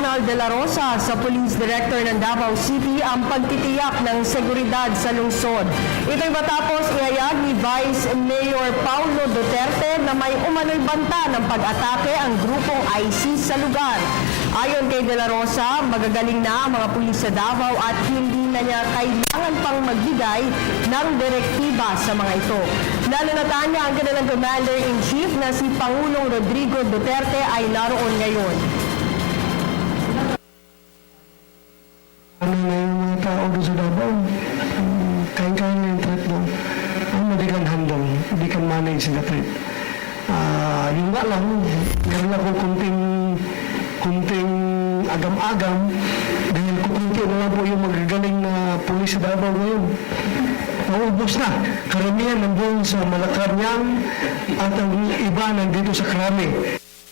Ronald De La Rosa sa Police Director ng Davao City ang pagtitiyak ng seguridad sa lungsod. Ito'y matapos ihayag ni Vice Mayor Paulo Duterte na may umano'y banta ng pag-atake ang grupong ISIS sa lugar. Ayon kay De La Rosa, magagaling na ang mga pulis sa Davao at hindi na niya kailangan pang magbigay ng direktiba sa mga ito. Nananatan niya ang kanilang Commander-in-Chief na si Pangulong Rodrigo Duterte ay naroon ngayon. Ano na yung mga tao doon sa Davao? Kain-kain na yung threat doon. They can handle, they can manage the threat. Yung nga lang, meron ako kunting agam-agam dahil kukunti na lang po yung magagaling na pulis sa Davao ngayon. Naubos na. Karamihan nandun sa Malacanang at ang iba nandito sa Krame.